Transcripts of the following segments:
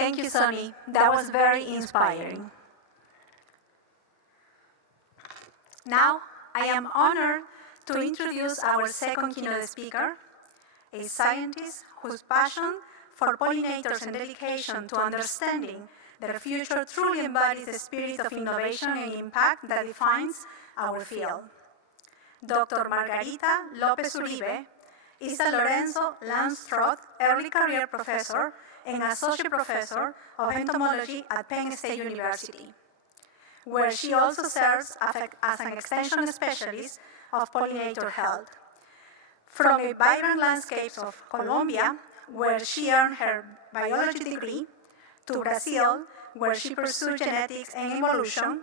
Thank you, Sonny. That was very inspiring. Now, I am honored to introduce our second keynote speaker, a scientist whose passion for pollinators and dedication to understanding their future truly embodies the spirit of innovation and impact that defines our field. Dr. Margarita Lopez-Uribe is a Lorenzo Langstroth Early Career Professor and Associate Professor of Entomology at Penn State University, where she also serves as an extension specialist of pollinator health. From the vibrant landscapes of Colombia, where she earned her biology degree, to Brazil, where she pursued genetics and evolution,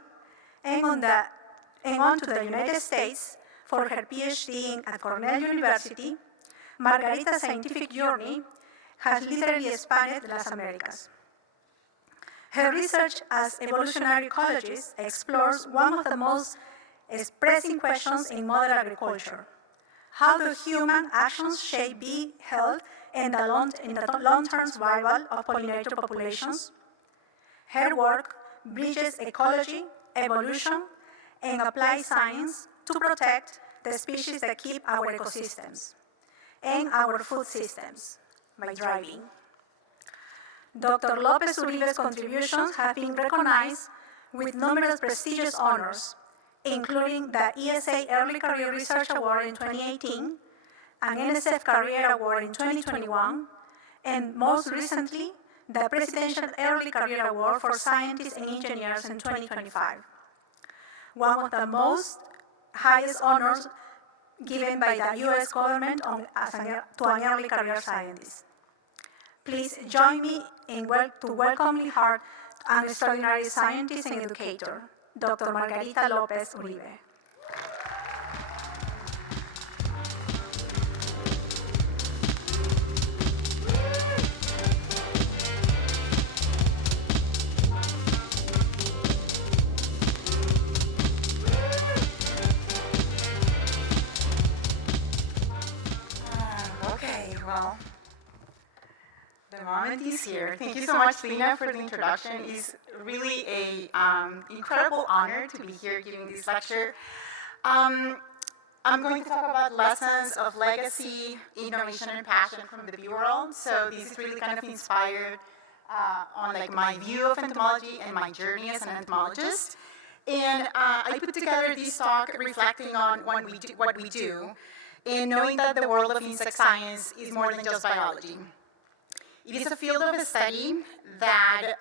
and on to the United States for her PhD at Cornell University, Margarita's scientific journey has literally spanned las Americas. Her research as evolutionary ecologist explores one of the most pressing questions in modern agriculture. How do human actions shape bee health and the long-term survival of pollinator populations? Her work bridges ecology, evolution, and applied science to protect the species that keep our ecosystems and our food systems by thriving. Dr. Lopez-Uribe's contributions have been recognized with numerous prestigious honors, including the ESA Early Career Research Award in 2018, an NSF Career Award in 2021, and most recently, the Presidential Early Career Award for Scientists and Engineers in 2025, one of the most highest honors given by the U.S. government to an early career scientist. Please join me to welcome her an extraordinary scientist and educator, Dr. Margarita Lopez-Uribe. Well, the moment is here. Thank you so much, Lina, for the introduction. It's really an incredible honor to be here giving this lecture. I'm going to talk about lessons of legacy, innovation, and passion from the bee world. So this is really kind of inspired on my view of entomology and my journey as an entomologist. And I put together this talk reflecting on what we do, and knowing that the world of insect science is more than just biology. It is a field of study that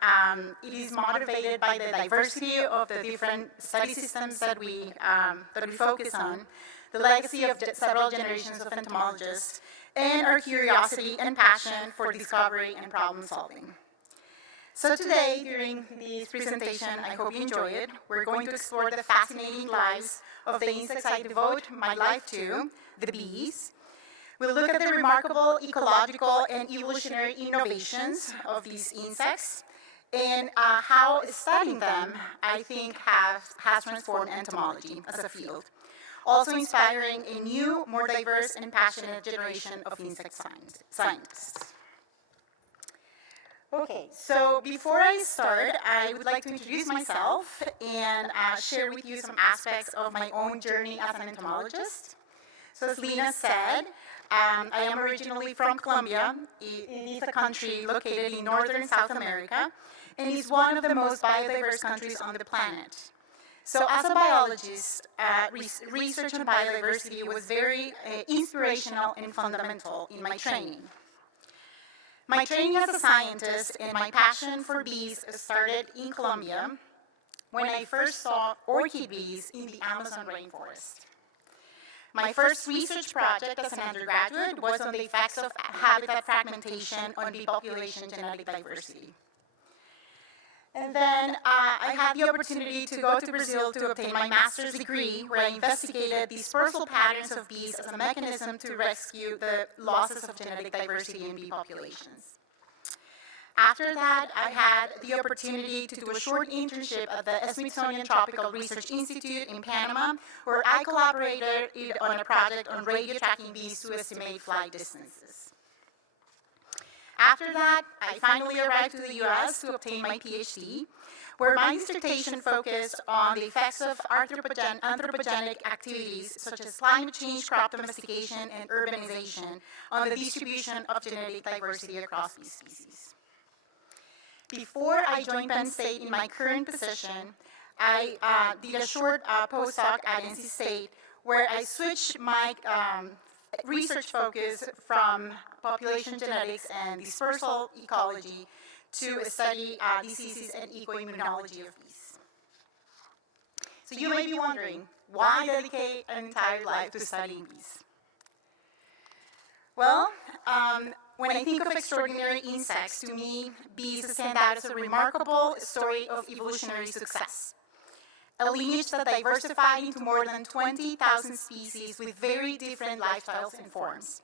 it is motivated by the diversity of the different study systems that we focus on, the legacy of several generations of entomologists, and our curiosity and passion for discovery and problem solving. So today, during this presentation, I hope you enjoy it, we're going to explore the fascinating lives of the insects I devote my life to, the bees. We'll look at the remarkable ecological and evolutionary innovations of these insects and how studying them, I think, has transformed entomology as a field, also inspiring a new, more diverse and passionate generation of insect scientists. Okay, so before I start, I would like to introduce myself and share with you some aspects of my own journey as an entomologist. So as Lina said, I am originally from Colombia. It is a country located in northern South America, and is one of the most biodiverse countries on the planet. So as a biologist, research on biodiversity was very inspirational and fundamental in my training. My training as a scientist and my passion for bees started in Colombia when I first saw orchid bees in the Amazon rainforest. My first research project as an undergraduate was on the effects of habitat fragmentation on bee population genetic diversity. And then I had the opportunity to go to Brazil to obtain my master's degree, where I investigated dispersal patterns of bees as a mechanism to rescue the losses of genetic diversity in bee populations. After that, I had the opportunity to do a short internship at the Smithsonian Tropical Research Institute in Panama, where I collaborated on a project on radio tracking bees to estimate flight distances. After that, I finally arrived to the US to obtain my PhD, where my dissertation focused on the effects of anthropogenic activities such as climate change, crop domestication, and urbanization on the distribution of genetic diversity across these species. Before I joined Penn State in my current position, I did a short postdoc at NC State where I switched my research focus from population genetics and dispersal ecology to study diseases and ecoimmunology of bees. So you may be wondering, why dedicate an entire life to studying bees? Well, when I think of extraordinary insects, to me, bees stand out as a remarkable story of evolutionary success. A lineage that diversified into more than 20,000 species with very different lifestyles and forms.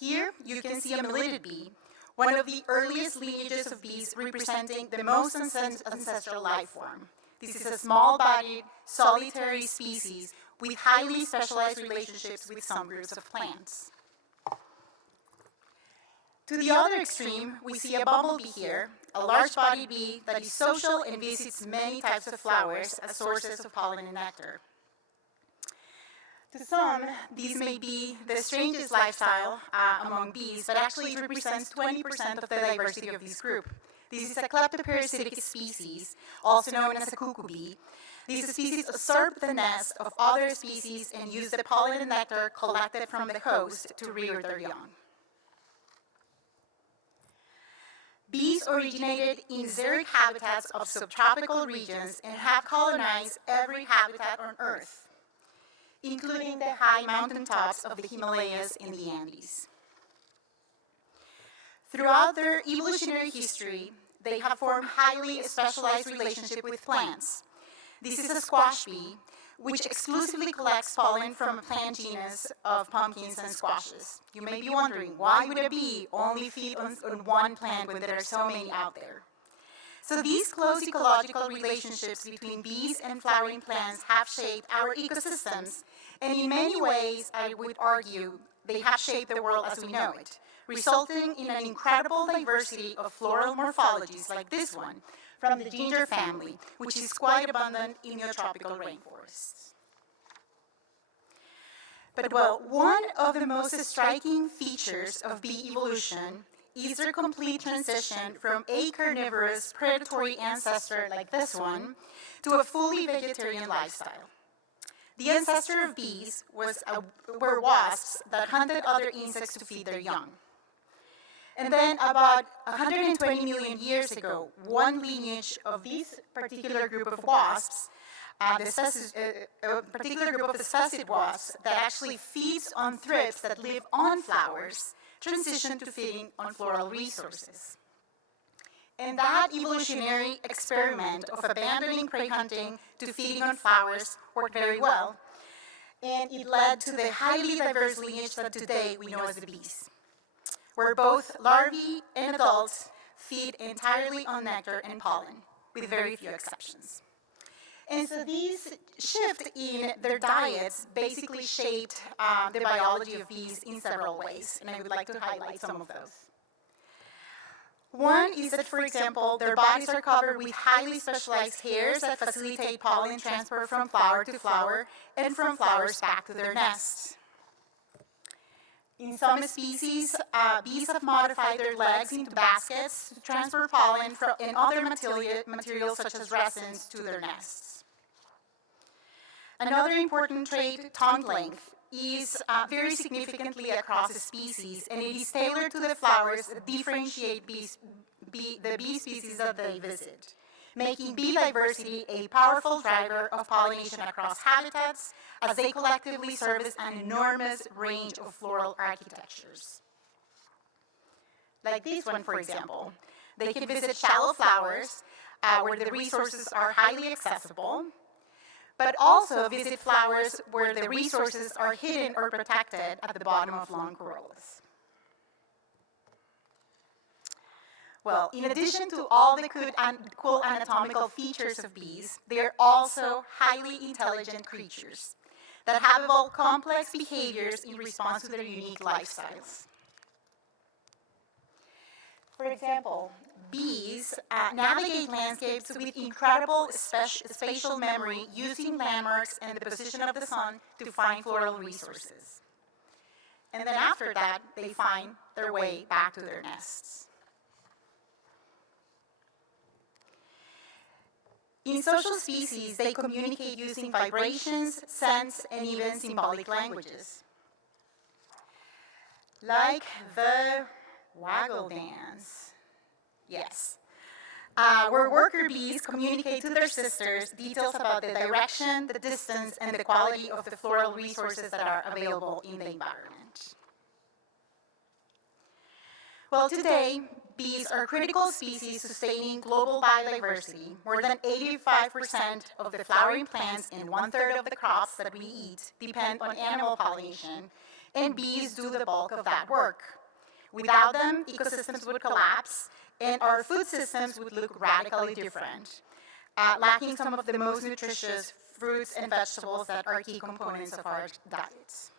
Here, you can see a melitid bee, one of the earliest lineages of bees representing the most ancestral life form. This is a small-bodied, solitary species with highly specialized relationships with some groups of plants. To the other extreme, we see a bumblebee here, a large-bodied bee that is social and visits many types of flowers as sources of pollen and nectar. To some, these may be the strangest lifestyle among bees, but actually it represents 20% of the diversity of this group. This is a kleptoparasitic species, also known as a cuckoo bee. These species usurp the nest of other species and use the pollen and nectar collected from the host to rear their young. Bees originated in xeric habitats of subtropical regions and have colonized every habitat on Earth, including the high mountaintops of the Himalayas and the Andes. Throughout their evolutionary history, they have formed highly specialized relationships with plants. This is a squash bee, which exclusively collects pollen from a plant genus of pumpkins and squashes. You may be wondering, why would a bee only feed on one plant when there are so many out there? So these close ecological relationships between bees and flowering plants have shaped our ecosystems, and in many ways, I would argue, they have shaped the world as we know it, resulting in an incredible diversity of floral morphologies like this one, from the ginger family, which is quite abundant in neotropical rainforests. But well, one of the most striking features of bee evolution is their complete transition from a carnivorous predatory ancestor like this one to a fully vegetarian lifestyle. The ancestor of bees were wasps that hunted other insects to feed their young. And then about 120 million years ago, one lineage of this particular group of wasps, a particular group of the specid wasps that actually feeds on thrips that live on flowers, transitioned to feeding on floral resources. And that evolutionary experiment of abandoning prey hunting to feeding on flowers worked very well, and it led to the highly diverse lineage that today we know as the bees, where both larvae and adults feed entirely on nectar and pollen, with very few exceptions. And so these shift in their diets basically shaped the biology of bees in several ways, and I would like to highlight some of those. One is that, for example, their bodies are covered with highly specialized hairs that facilitate pollen transfer from flower to flower and from flowers back to their nests. In some species, bees have modified their legs into baskets to transfer pollen and other materials such as resins to their nests. Another important trait, tongue length, is very significantly across the species, and it is tailored to the flowers that differentiate the bee species that they visit, making bee diversity a powerful driver of pollination across habitats as they collectively service an enormous range of floral architectures. Like this one, for example. They can visit shallow flowers where the resources are highly accessible, but also visit flowers where the resources are hidden or protected at the bottom of long corollas. Well, in addition to all the cool anatomical features of bees, they are also highly intelligent creatures that have evolved complex behaviors in response to their unique lifestyles. For example, bees navigate landscapes with incredible spatial memory using landmarks and the position of the sun to find floral resources. And then after that, they find their way back to their nests. In social species, they communicate using vibrations, scents, and even symbolic languages. Like the waggle dance. Yes. Where worker bees communicate to their sisters details about the direction, the distance, and the quality of the floral resources that are available in the environment. Well, today, bees are critical species sustaining global biodiversity. More than 85% of the flowering plants and 1/3 of the crops that we eat depend on animal pollination, and bees do the bulk of that work. Without them, ecosystems would collapse, and our food systems would look radically different, lacking some of the most nutritious fruits and vegetables that are key components of our diets.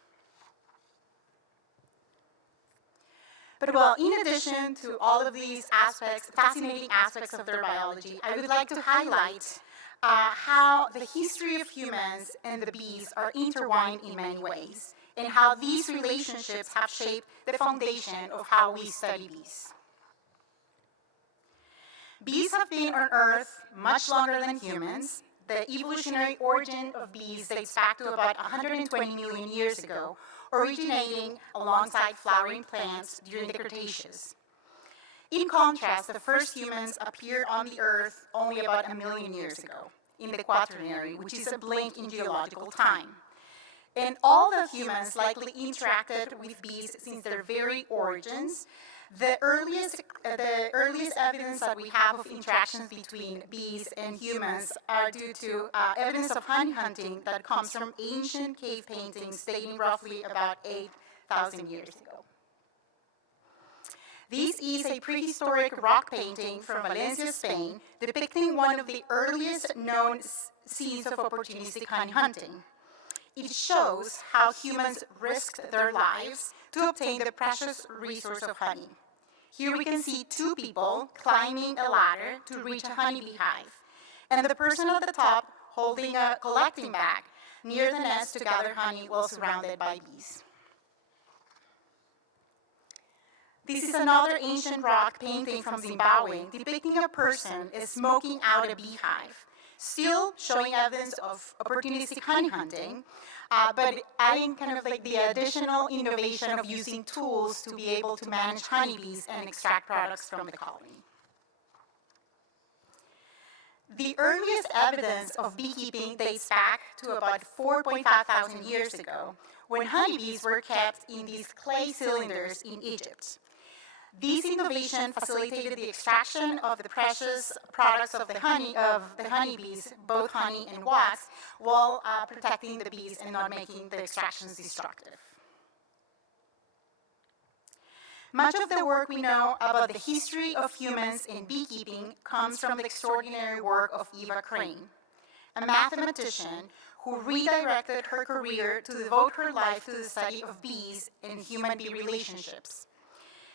But well, in addition to all of these aspects, fascinating aspects of their biology, I would like to highlight how the history of humans and the bees are intertwined in many ways, and how these relationships have shaped the foundation of how we study bees. Bees have been on Earth much longer than humans. The evolutionary origin of bees dates back to about 120 million years ago, originating alongside flowering plants during the Cretaceous. In contrast, the first humans appeared on the Earth only about 1 million years ago, in the Quaternary, which is a blink in geological time. And all the humans likely interacted with bees since their very origins. The earliest evidence that we have of interactions between bees and humans are due to evidence of honey hunting that comes from ancient cave paintings dating roughly about 8,000 years ago. This is a prehistoric rock painting from Valencia, Spain, depicting one of the earliest known scenes of opportunistic honey hunting. It shows how humans risked their lives to obtain the precious resource of honey. Here we can see two people climbing a ladder to reach a honeybee hive, and the person at the top holding a collecting bag near the nest to gather honey while surrounded by bees. This is another ancient rock painting from Zimbabwe depicting a person smoking out a beehive, still showing evidence of opportunistic honey hunting, but adding kind of like the additional innovation of using tools to be able to manage honeybees and extract products from the colony. The earliest evidence of beekeeping dates back to about 4,500 years ago, when honeybees were kept in these clay cylinders in Egypt. This innovation facilitated the extraction of the precious products of the honeybees, both honey and wax, while protecting the bees and not making the extractions destructive. Much of the work we know about the history of humans in beekeeping comes from the extraordinary work of Eva Crane, a mathematician who redirected her career to devote her life to the study of bees and human-bee relationships.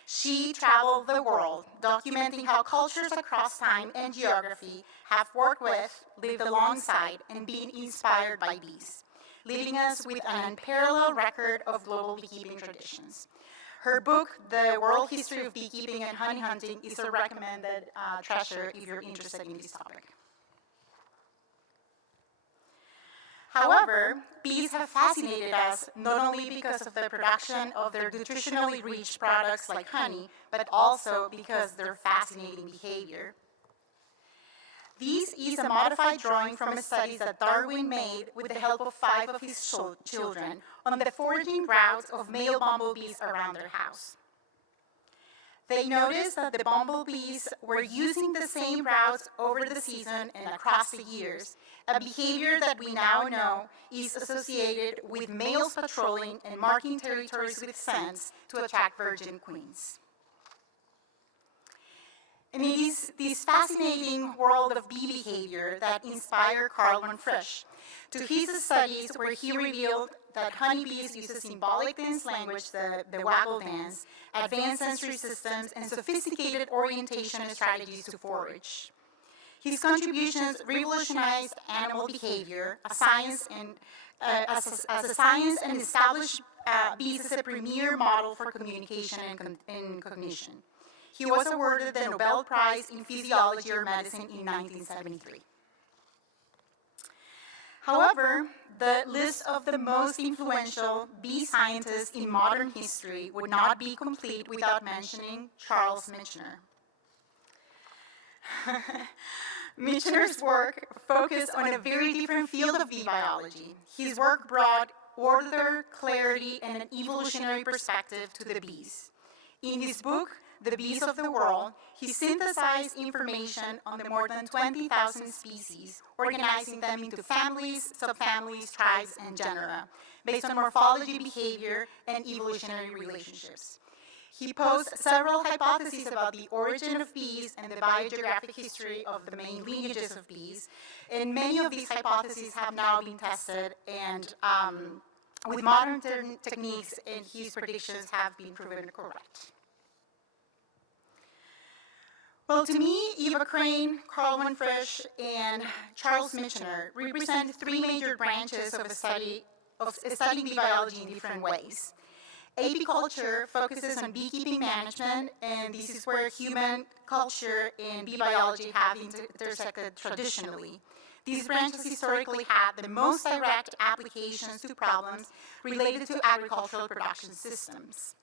She traveled the world, documenting how cultures across time and geography have worked with, lived alongside, and been inspired by bees, leaving us with an unparalleled record of global beekeeping traditions. Her book, The World History of Beekeeping and Honey Hunting, is a recommended treasure if you're interested in this topic. However, bees have fascinated us not only because of the production of their nutritionally rich products like honey, but also because of their fascinating behavior. This is a modified drawing from a study that Darwin made with the help of 5 of his children on the foraging routes of male bumblebees around their house. They noticed that the bumblebees were using the same routes over the season and across the years, a behavior that we now know is associated with males patrolling and marking territories with scents to attract virgin queens. And it is this fascinating world of bee behavior that inspired Carl von Frisch to his studies, where he revealed that honeybees use a symbolic dance language, the waggle dance, advanced sensory systems, and sophisticated orientation strategies to forage. His contributions revolutionized animal behavior as a science and established bees as a premier model for communication and cognition. He was awarded the Nobel Prize in Physiology or Medicine in 1973. However, the list of the most influential bee scientists in modern history would not be complete without mentioning Charles Michener. Michener's work focused on a very different field of bee biology. His work brought order, clarity, and an evolutionary perspective to the bees. In his book, The Bees of the World, he synthesized information on the more than 20,000 species, organizing them into families, subfamilies, tribes, and genera, based on morphology, behavior, and evolutionary relationships. He posed several hypotheses about the origin of bees and the biogeographic history of the main lineages of bees, and many of these hypotheses have now been tested, and with modern techniques, and his predictions have been proven correct. Well, to me, Eva Crane, Carl von Frisch, and Charles Michener represent three major branches of studying bee biology in different ways. Apiculture focuses on beekeeping management, and this is where human culture and bee biology have intersected traditionally. These branches historically had the most direct applications to problems related to agricultural production systems.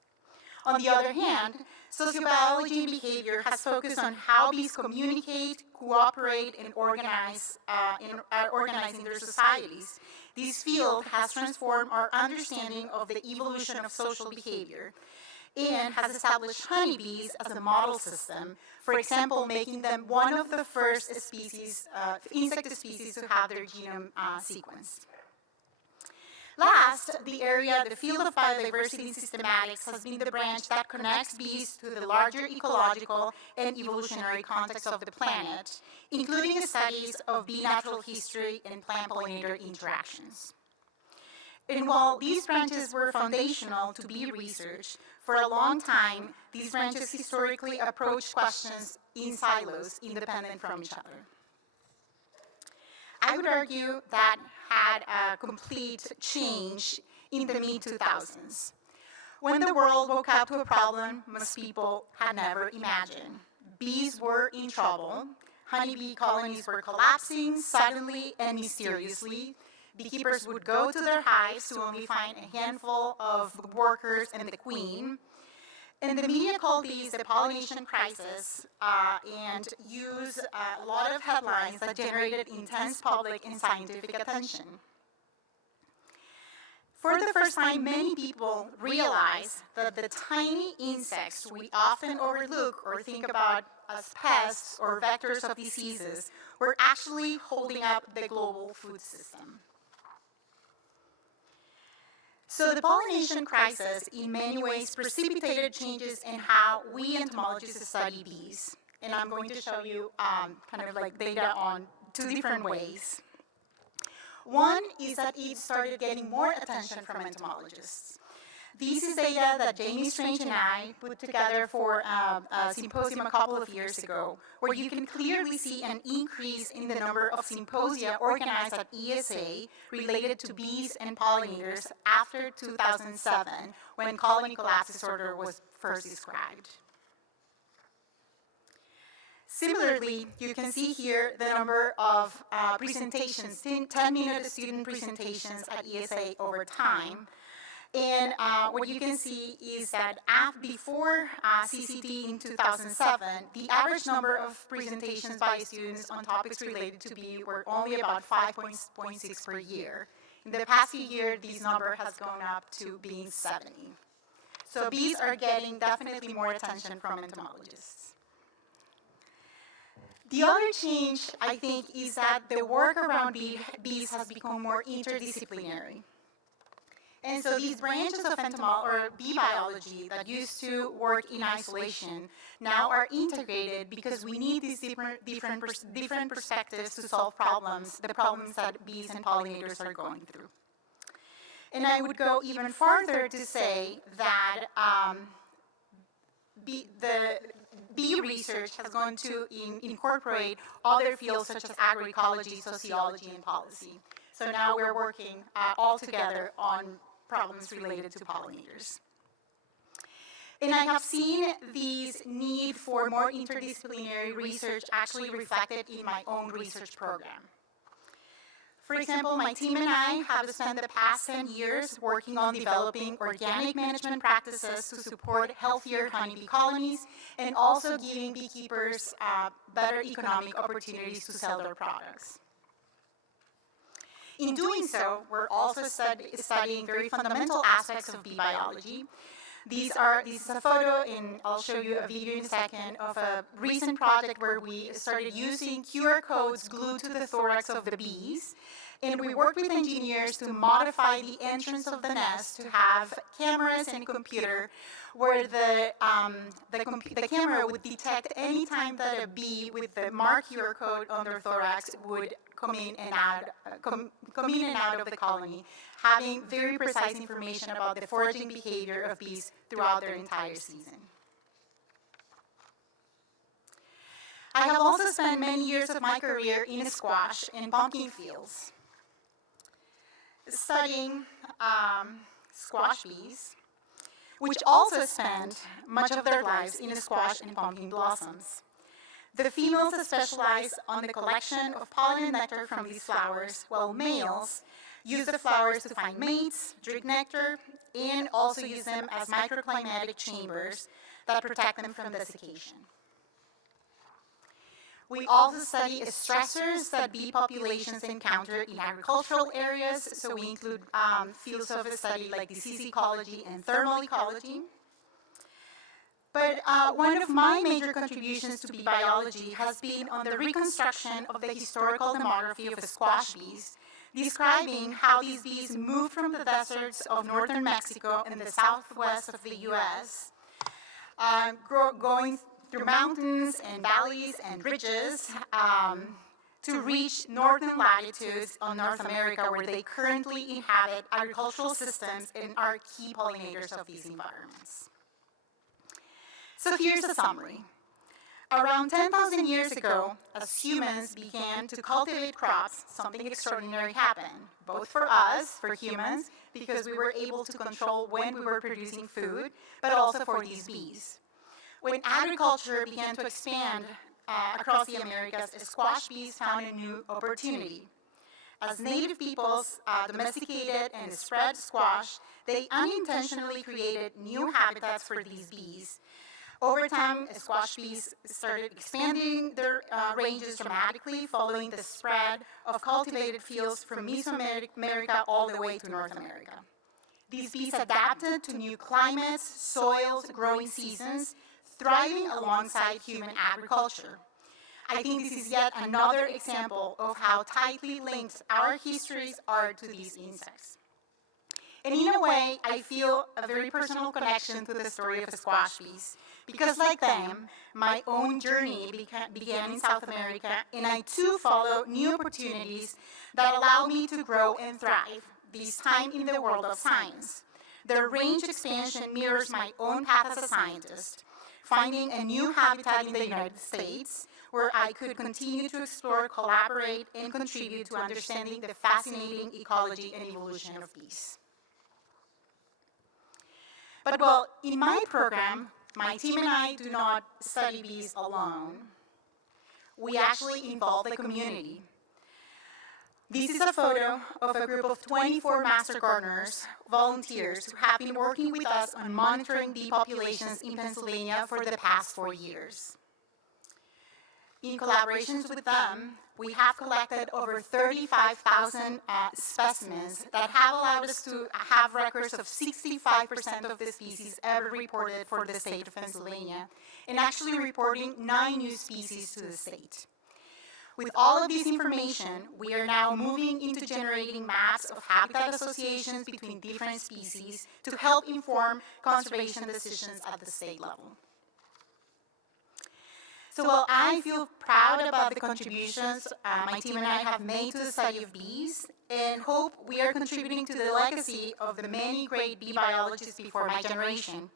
On the other hand, sociobiology and behavior has focused on how bees communicate, cooperate, and organize in their societies. This field has transformed our understanding of the evolution of social behavior and has established honeybees as a model system, for example, making them one of the first insect species to have their genome sequenced. Last, the field of biodiversity and systematics has been the branch that connects bees to the larger ecological and evolutionary context of the planet, including studies of bee natural history and plant-pollinator interactions. And while these branches were foundational to bee research, for a long time, these branches historically approached questions in silos, independent from each other. I would argue that had a complete change in the mid-2000s, when the world woke up to a problem most people had never imagined. Bees were in trouble. Honeybee colonies were collapsing suddenly and mysteriously. Beekeepers would go to their hives to only find a handful of workers and the queen. And the media called these the pollination crisis and used a lot of headlines that generated intense public and scientific attention. For the first time, many people realized that the tiny insects we often overlook or think about as pests or vectors of diseases were actually holding up the global food system. So the pollination crisis in many ways precipitated changes in how we entomologists study bees. And I'm going to show you data on two different ways. One is that it started getting more attention from entomologists. This is data that Jamie Strange and I put together for a symposium a couple of years ago, where you can clearly see an increase in the number of symposia organized at ESA related to bees and pollinators after 2007, when colony collapse disorder was first described. Similarly, you can see here the number of presentations, 10-minute student presentations at ESA over time. And what you can see is that before CCT in 2007, the average number of presentations by students on topics related to bee were only about 5.6 per year. In the past few years, this number has gone up to being 70. So bees are getting definitely more attention from entomologists. The other change, I think, is that the work around bees has become more interdisciplinary. And so these branches of or bee biology that used to work in isolation now are integrated because we need these different perspectives to solve the problems that bees and pollinators are going through. And I would go even farther to say that the bee research has gone to incorporate other fields such as agroecology, sociology, and policy. So now we're working all together on problems related to pollinators. And I have seen these need for more interdisciplinary research actually reflected in my own research program. For example, my team and I have spent the past 10 years working on developing organic management practices to support healthier honeybee colonies and also giving beekeepers better economic opportunities to sell their products. In doing so, we're also studying very fundamental aspects of bee biology. This is a photo, and I'll show you a video in a second, of a recent project where we started using QR codes glued to the thorax of the bees. And we worked with engineers to modify the entrance of the nest to have cameras and a computer where the camera would detect any time that a bee with the marked QR code on their thorax would come in and out of the colony, having very precise information about the foraging behavior of bees throughout their entire season. I have also spent many years of my career in squash and pumpkin fields, studying squash bees, which also spend much of their lives in squash and pumpkin blossoms. The females specialize on the collection of pollen and nectar from these flowers, while males use the flowers to find mates, drink nectar, and also use them as microclimatic chambers that protect them from desiccation. We also study stressors that bee populations encounter in agricultural areas, so we include fields of study like disease ecology and thermal ecology. But one of my major contributions to bee biology has been on the reconstruction of the historical demography of the squash bees, describing how these bees moved from the deserts of northern Mexico and the southwest of the US, going through mountains and valleys and ridges to reach northern latitudes of North America, where they currently inhabit agricultural systems and are key pollinators of these environments. So here's a summary. Around 10,000 years ago, as humans began to cultivate crops, something extraordinary happened, both for us, for humans, because we were able to control when we were producing food, but also for these bees. When agriculture began to expand across the Americas, squash bees found a new opportunity. As native peoples domesticated and spread squash, they unintentionally created new habitats for these bees. Over time, squash bees started expanding their ranges dramatically, following the spread of cultivated fields from Mesoamerica all the way to North America. These bees adapted to new climates, soils, growing seasons, thriving alongside human agriculture. I think this is yet another example of how tightly linked our histories are to these insects. And in a way, I feel a very personal connection to the story of the squash bees, because like them, my own journey began in South America, and I too follow new opportunities that allow me to grow and thrive, this time in the world of science. Their range expansion mirrors my own path as a scientist, finding a new habitat in the United States where I could continue to explore, collaborate, and contribute to understanding the fascinating ecology and evolution of bees. But well, in my program, my team and I do not study bees alone. We actually involve the community. This is a photo of a group of 24 master gardeners, volunteers, who have been working with us on monitoring bee populations in Pennsylvania for the past 4 years. In collaborations with them, we have collected over 35,000 specimens that have allowed us to have records of 65% of the species ever reported for the state of Pennsylvania, and actually reporting 9 new species to the state. With all of this information, we are now moving into generating maps of habitat associations between different species to help inform conservation decisions at the state level. So while I feel proud about the contributions my team and I have made to the study of bees, and hope we are contributing to the legacy of the many great bee biologists before my generation,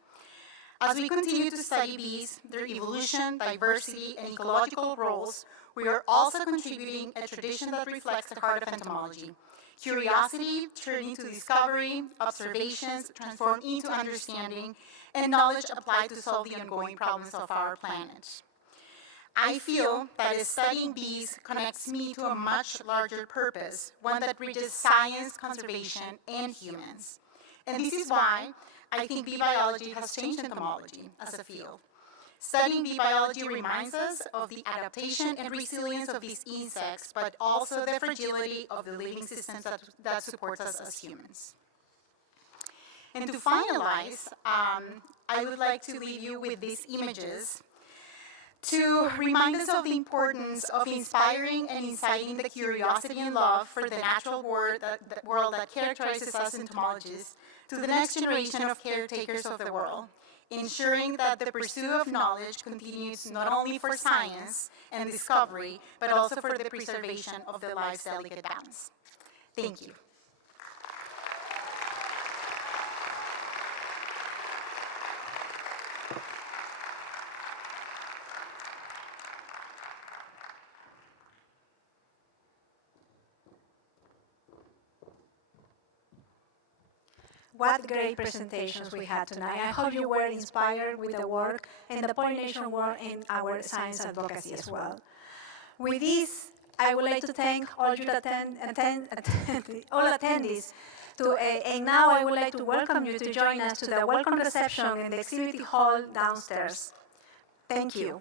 as we continue to study bees, their evolution, diversity, and ecological roles, we are also contributing a tradition that reflects the heart of entomology. Curiosity turned into discovery, observations transformed into understanding, and knowledge applied to solve the ongoing problems of our planet. I feel that studying bees connects me to a much larger purpose, one that bridges science, conservation, and humans. And this is why I think bee biology has changed entomology as a field. Studying bee biology reminds us of the adaptation and resilience of these insects, but also the fragility of the living systems that supports us as humans. And to finalize, I would like to leave you with these images to remind us of the importance of inspiring and inciting the curiosity and love for the natural world that characterizes us entomologists to the next generation of caretakers of the world, ensuring that the pursuit of knowledge continues not only for science and discovery, but also for the preservation of the life's delicate balance. Thank you. What great presentations we had tonight. I hope you were inspired with the work and the pollination work in our science advocacy as well. With this, I would like to thank all you all attendees. And now I would like to welcome you to join us to the welcome reception in the exhibit hall downstairs. Thank you.